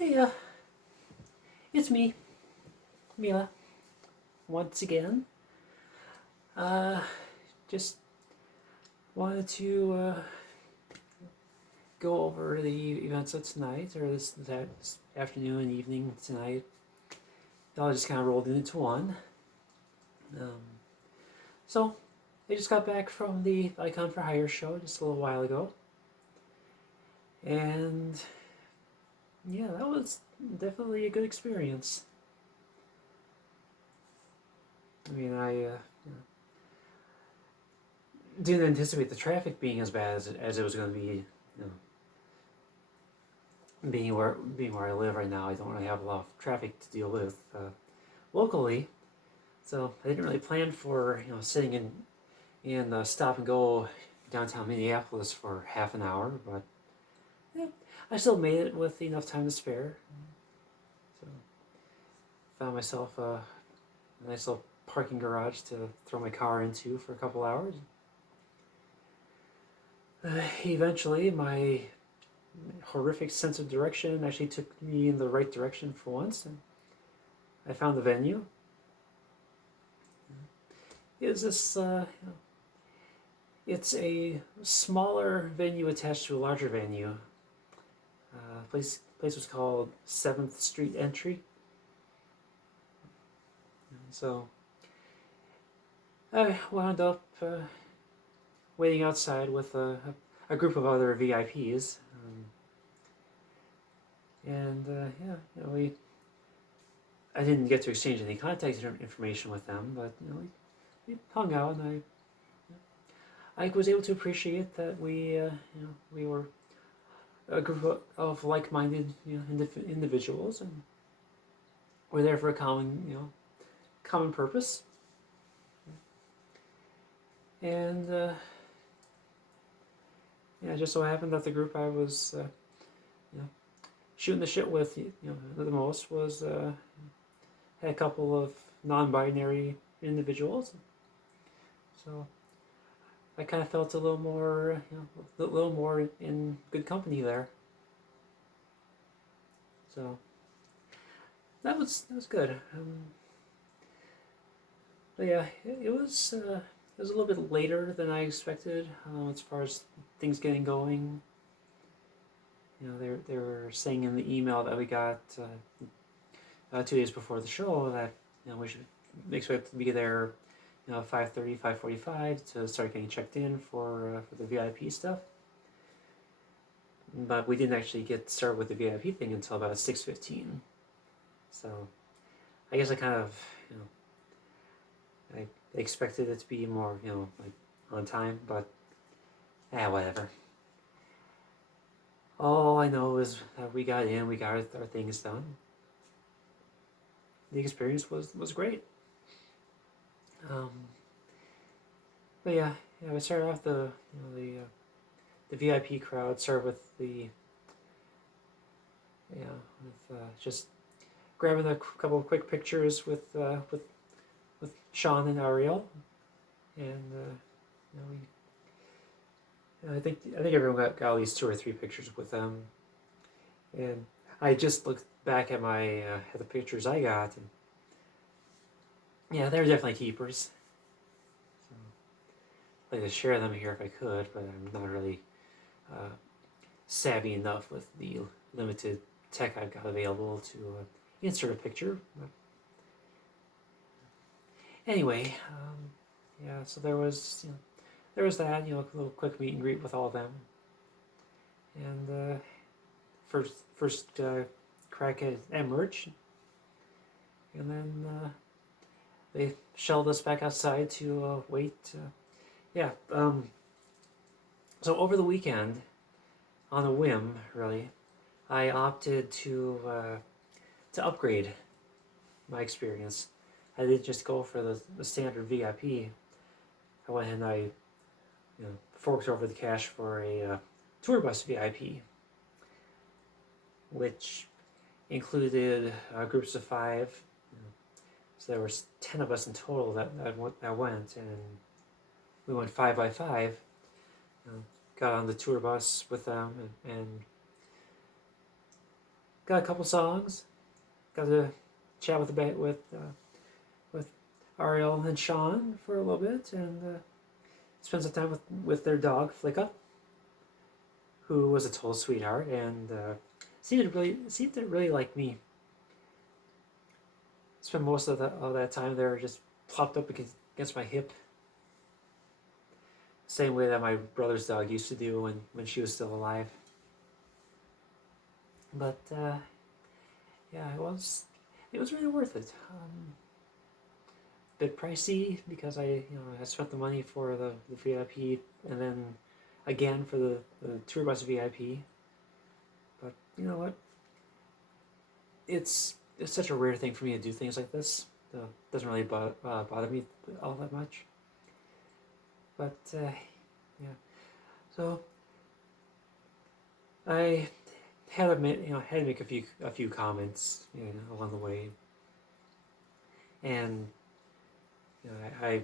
Hey, it's me, Mila, once again. Uh, just wanted to go over the events of tonight, or this afternoon and evening tonight. They all just kind of rolled into one. Um, so, I just got back from the Icon for Hire show just a little while ago. And yeah, that was definitely a good experience. I mean, I didn't anticipate the traffic being as bad as it was going to be. Being where I live right now, I don't really have a lot of traffic to deal with locally, so I didn't really plan for sitting in stop and go downtown Minneapolis for half an hour, but yeah, I still made it with enough time to spare. So found myself a nice little parking garage to throw my car into for a couple hours. Eventually, my horrific sense of direction actually took me in the right direction for once, and I found the venue. It's a smaller venue attached to a larger venue. Place was called 7th Street Entry. So I wound up waiting outside with a group of other VIPs. I didn't get to exchange any contact information with them, but we hung out, and I was able to appreciate that we were a group of like-minded individuals, and we're there for a common purpose. And it just so happened that the group I was shooting the shit with the most was had a couple of non-binary individuals, so I kind of felt a little more in good company there. So that was good. But yeah, it was a little bit later than I expected as far as things getting going. They were saying in the email that we got 2 days before the show that we should expect to be there 5:30, 5:45 to start getting checked in for the VIP stuff. But we didn't actually get started with the VIP thing until about 6:15. So I guess I kind of I expected it to be more like on time, but whatever. All I know is that we got in, we got our things done. The experience was great. But yeah, we started off the VIP crowd started with just grabbing a couple of quick pictures with Sean and Ariel, and I think everyone got at least 2 or 3 pictures with them, and I just looked back at at the pictures I got, and yeah, they're definitely keepers. So I'd like to share them here if I could, but I'm not really savvy enough with the limited tech I've got available to insert a picture. But anyway, so there was that, a little quick meet and greet with all of them, and first crack at merch, and then they shelled us back outside to wait. So over the weekend, on a whim, really, I opted to upgrade my experience. I didn't just go for the standard VIP. I went and I forked over the cash for a tour bus VIP, which included groups of 5. So there was 10 of us in total that went, and we went 5 by 5. Got on the tour bus with them and got a couple songs. Got to chat with Ariel and Sean for a little bit, and spend some time with their dog Flicka, who was a total sweetheart and seemed to really like me. Spent most of that time there, just plopped up against my hip, same way that my brother's dog used to do when she was still alive. But yeah, it was really worth it. Bit pricey because I spent the money for the VIP and then again for the tour bus VIP. But you know what? It's such a rare thing for me to do things like this. Doesn't really bother me all that much. But yeah, so I had to make a few comments along the way, and I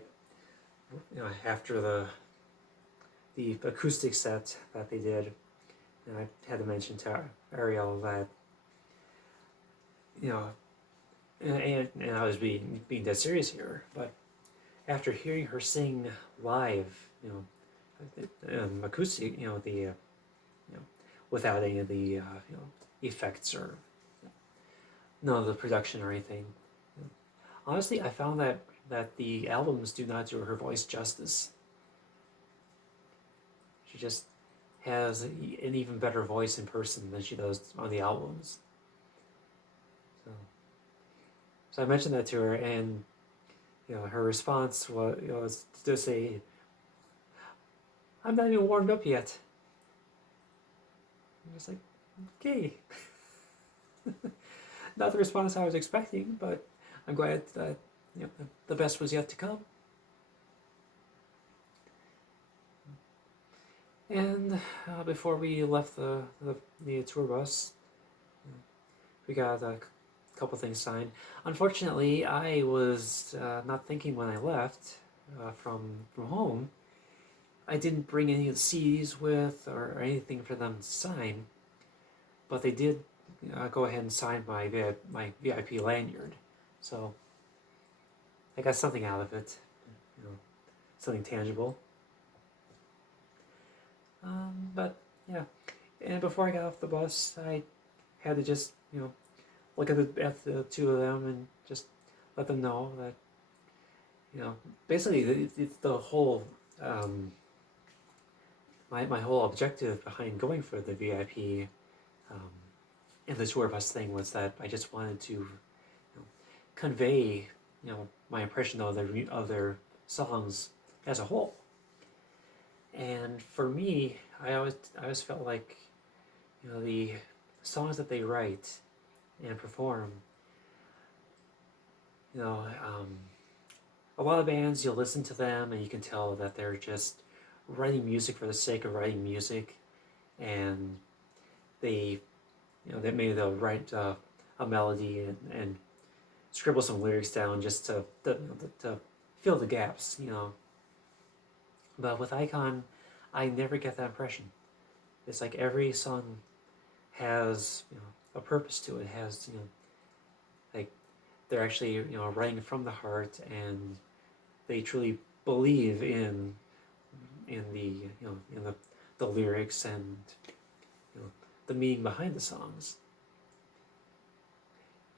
after the acoustic set that they did, I had to mention to Ariel that and I was being dead serious here, but after hearing her sing live, acoustic, without any of the effects or none of the production or anything. Honestly, I found that the albums do not do her voice justice. She just has an even better voice in person than she does on the albums. So I mentioned that to her, and her response was to say, "I'm not even warmed up yet." I was like, "Okay." Not the response I was expecting, but I'm glad that the best was yet to come. And before we left the tour bus, we got a couple things signed. Unfortunately, I was not thinking when I left from home. I didn't bring any of the CDs with or anything for them to sign, but they did go ahead and sign my VIP lanyard. So I got something out of it, something tangible. But yeah, and before I got off the bus, I had to just look at the two of them and just let them know that basically the whole my whole objective behind going for the VIP and the tour bus thing was that I just wanted to convey my impression of their songs as a whole. And for me, I always felt like the songs that they write and perform, a lot of bands, you'll listen to them and you can tell that they're just writing music for the sake of writing music, and they that maybe they'll write a melody and scribble some lyrics down just to fill the gaps, But with Icon, I never get that impression. It's like every song has a purpose to it. It has like they're actually writing from the heart, and they truly believe in the in the lyrics and the meaning behind the songs.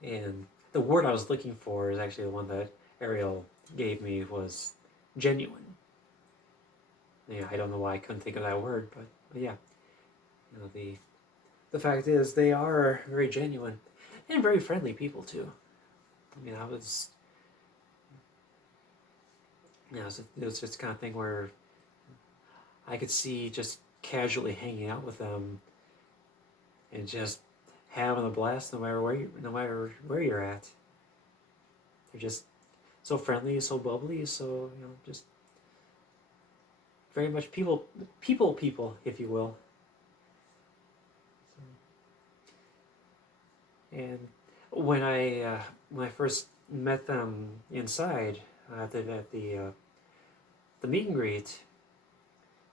And the word I was looking for is actually the one that Ariel gave me, was genuine. I don't know why I couldn't think of that word, but yeah, the fact is they are very genuine and very friendly people too. I mean, it was just the kind of thing where I could see just casually hanging out with them and just having a blast no matter where you're at. They're just so friendly, so bubbly, so just very much people, if you will. And when I first met them inside at the meet and greet,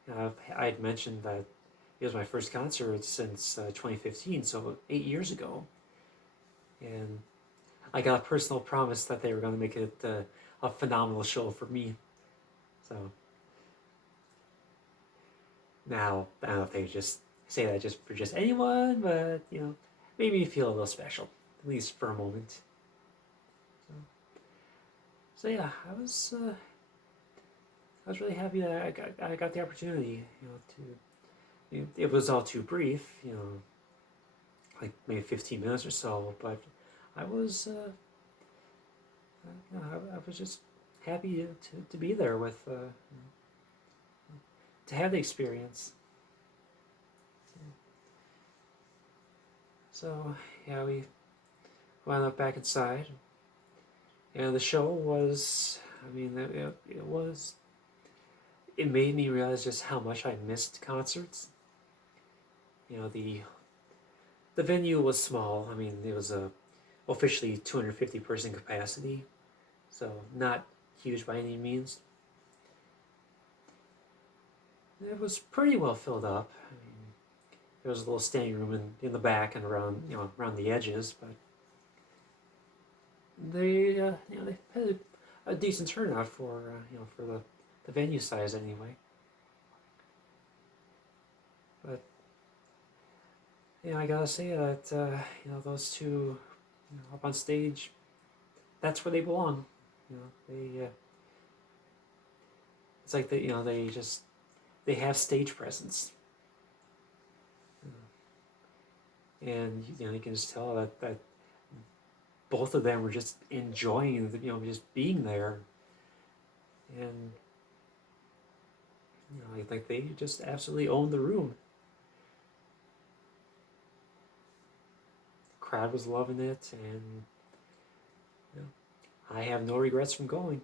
I had mentioned that it was my first concert since 2015, so 8 years ago. and I got a personal promise that they were going to make it a phenomenal show for me. So now I don't know if they just say that just for just anyone, but made me feel a little special, at least for a moment. So yeah, I was really happy that I got the opportunity, it was all too brief, like maybe 15 minutes or so, but I was, I was just happy to be there with, to have the experience. So yeah, we wound up back inside, and the show was, I mean, it was, it made me realize just how much I missed concerts. The venue was small. I mean, it was a officially 250 person capacity, so not huge by any means. It was pretty well filled up. I mean, there was a little standing room in the back and around around the edges, but they they had a decent turnout for for the venue size anyway. But I gotta say that those two up on stage, that's where they belong. They it's like they just they have stage presence, and you can just tell that both of them were just enjoying just being there, and like they just absolutely owned the room. The crowd was loving it, and I have no regrets from going.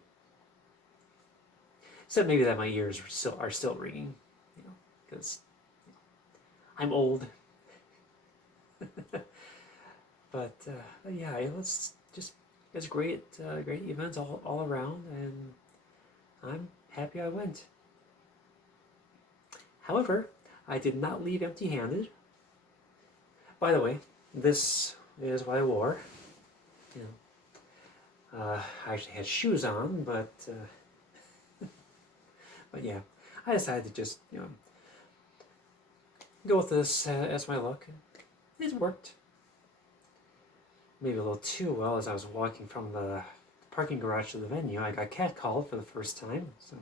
Except maybe that my ears are still ringing, because I'm old. But yeah, it was great, great events all around, and I'm happy I went. However, I did not leave empty-handed. By the way, this is what I wore. I actually had shoes on, but yeah, I decided to just go with this as my look. It worked. Maybe a little too well. As I was walking from the parking garage to the venue, I got catcalled for the first time. So,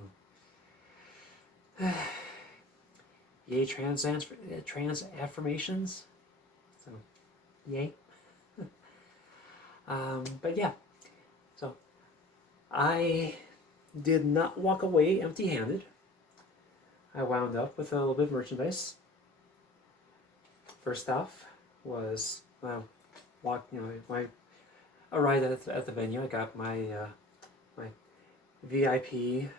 yay trans affirmations. So, yay. But yeah, so I did not walk away empty-handed. I wound up with a little bit of merchandise. First off was when I arrived at the venue, I got my my VIP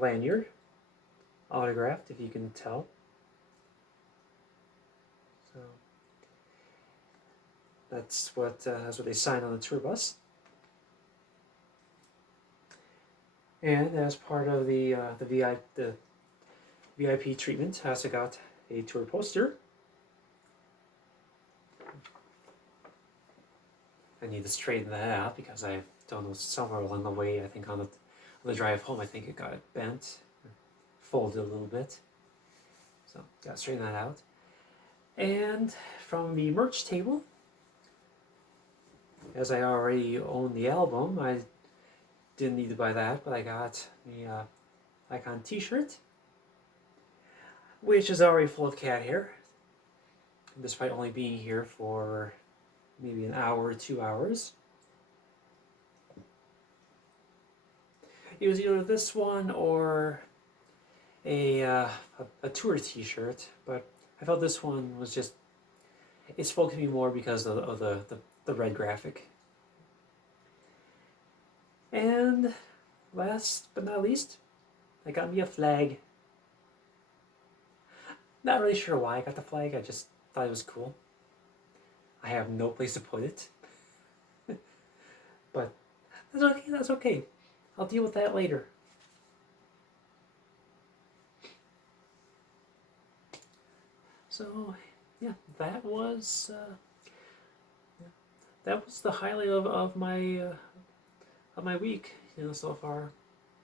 lanyard, autographed, if you can tell. So that's what they signed on the tour bus. And as part of the VIP treatment, I also got a tour poster. I need to straighten that out because I don't know, somewhere along the way, I think on the drive home, I think it got bent, folded a little bit. So got to straighten that out. And from the merch table, as I already own the album, I didn't need to buy that, but I got the Icon t-shirt, which is already full of cat hair, despite only being here for maybe an hour or 2 hours. It was either this one or a tour t-shirt, but I felt this one was just, it spoke to me more because of the red graphic. And last but not least, I got me a flag. Not really sure why I got the flag, I just thought it was cool. I have no place to put it. But that's okay. I'll deal with that later. So, yeah, that was that was the highlight of my week, so far,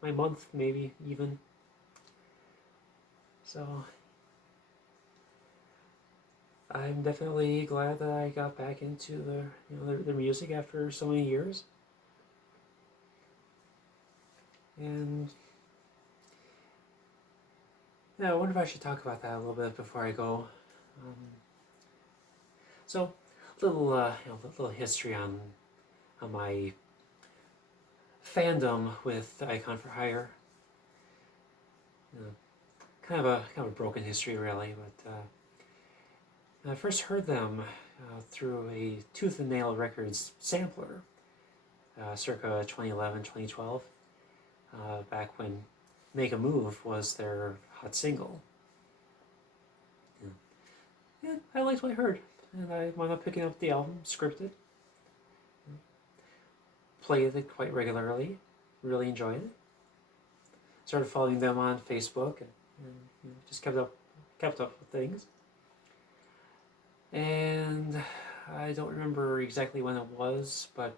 my month maybe even. So I'm definitely glad that I got back into their music after so many years. And yeah, I wonder if I should talk about that a little bit before I go. Um, so, little history on my fandom with Icon for Hire. Kind of a broken history, really. But I first heard them through a Tooth and Nail Records sampler, circa 2011, 2012, back when Make a Move was their hot single. Yeah, I liked what I heard, and I wound up picking up the album, scripted, played it quite regularly, really enjoyed it. Started following them on Facebook, and just kept up with things. And I don't remember exactly when it was, but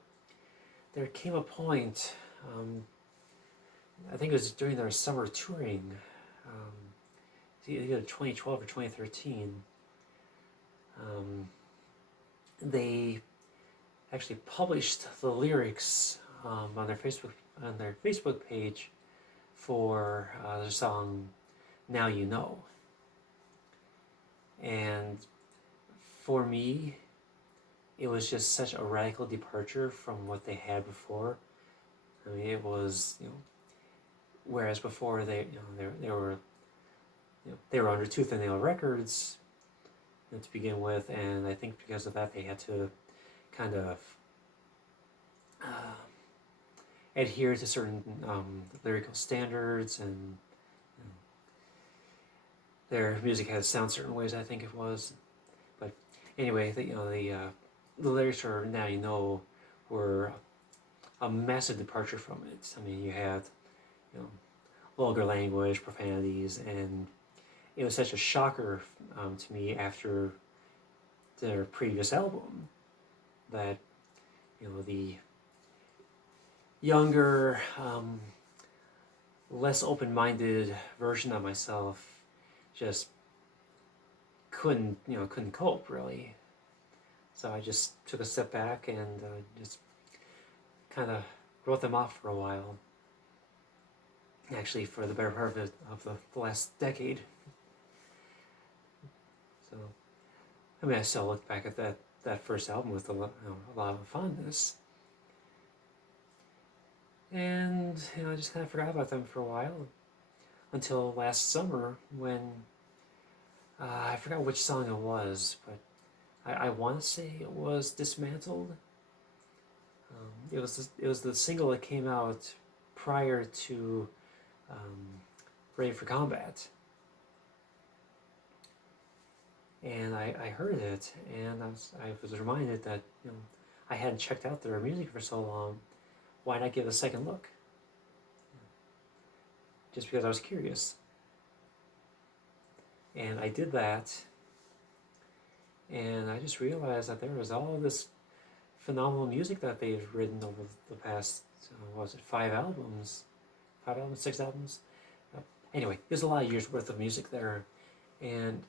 there came a point, I think it was during their summer touring, either 2012 or 2013, they actually published the lyrics on their Facebook page for the song "Now You Know," and for me, it was just such a radical departure from what they had before. I mean, it was whereas before they were under Tooth and Nail Records to begin with, and I think because of that they had to kind of adhere to certain lyrical standards, and their music had to sound certain ways. I think it was, but anyway, the lyrics for "Now You Know" were a massive departure from it. I mean, you had vulgar language, profanities, and it was such a shocker to me after their previous album that the younger, less open-minded version of myself just couldn't cope really. So I just took a step back and just kind of wrote them off for a while. Actually, for the better part of the last decade. So, I mean, I still look back at that first album with a lot of fondness. And I just kind of forgot about them for a while until last summer when I forgot which song it was, but I want to say it was "Dismantled." It was the single that came out prior to "Ready for Combat," and I heard it, and I was reminded that I hadn't checked out their music for so long. Why not give it a second look? Just because I was curious. And I did that, and I just realized that there was all this phenomenal music that they've written over the past, 5 albums? 5 albums, 6 albums? Anyway, there's a lot of years worth of music there, and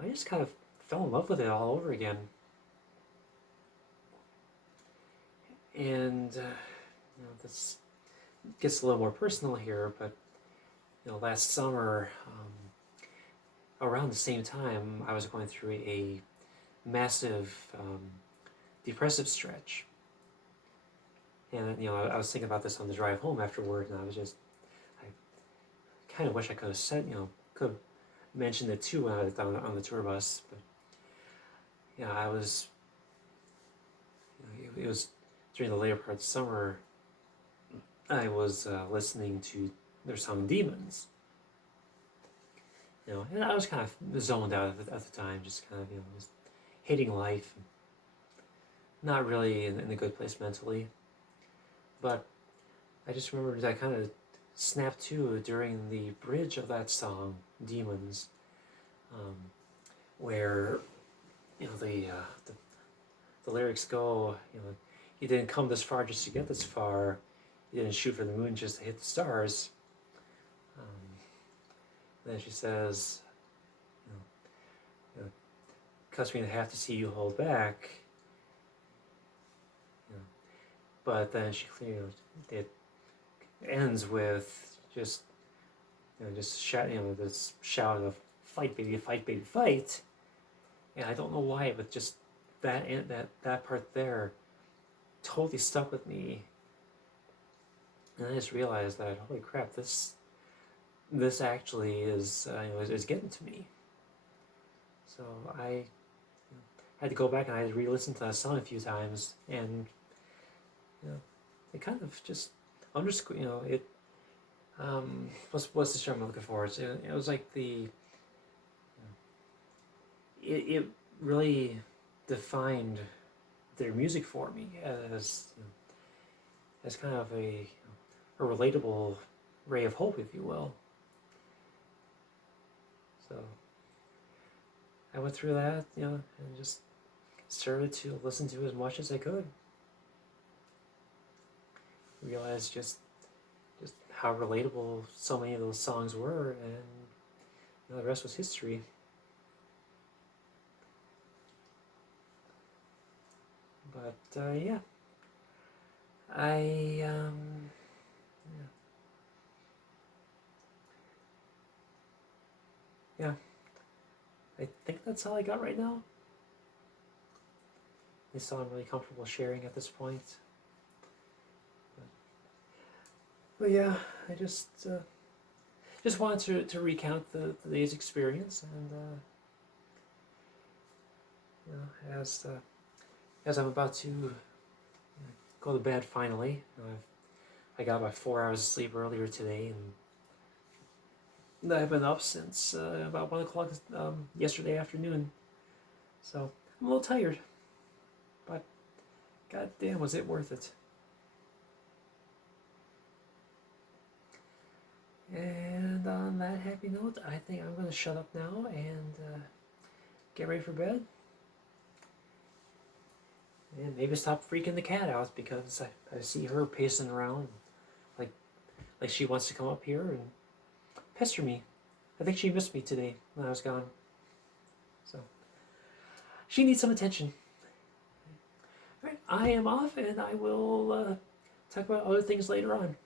I just kind of fell in love with it all over again. And this gets a little more personal here, but last summer, around the same time, I was going through a massive depressive stretch, and I was thinking about this on the drive home after work, and I kind of wish I could have said, could have mentioned it too when I was on the tour bus, but I was, it was during the later part of the summer. I was listening to their song "Demons," and I was kind of zoned out at the time, just kind of just hating life, not really in a good place mentally. But I just remember that I kind of snapped to during the bridge of that song "Demons," where the the lyrics go, you didn't come this far just to get this far. You didn't shoot for the moon just to hit the stars. Then she says, cuts me in half to see you hold back. But then it ends with just shout, this shout of "Fight, baby, fight, baby, fight!" And I don't know why, but just that part there totally stuck with me. And I just realized that, holy crap, this actually is getting to me. So I had to go back and I had to re-listen to that song a few times, and it kind of just underscore, it. What's the term I'm looking for? It was like it really defined their music for me as kind of a relatable ray of hope, if you will. So I went through that, and just started to listen to as much as I could. Realized just how relatable so many of those songs were, and the rest was history. But yeah, yeah, I think that's all I got right now. At least I'm really comfortable sharing at this point. But yeah, I just wanted to recount the day's experience, and as I'm about to go to bed finally. I got about 4 hours of sleep earlier today, and I've been up since about 1 o'clock yesterday afternoon. So I'm a little tired, but god damn, was it worth it. And on that happy note, I think I'm going to shut up now and get ready for bed. And maybe stop freaking the cat out, because I see her pacing around like she wants to come up here and pester me. I think she missed me today when I was gone. So she needs some attention. Alright, I am off, and I will talk about other things later on.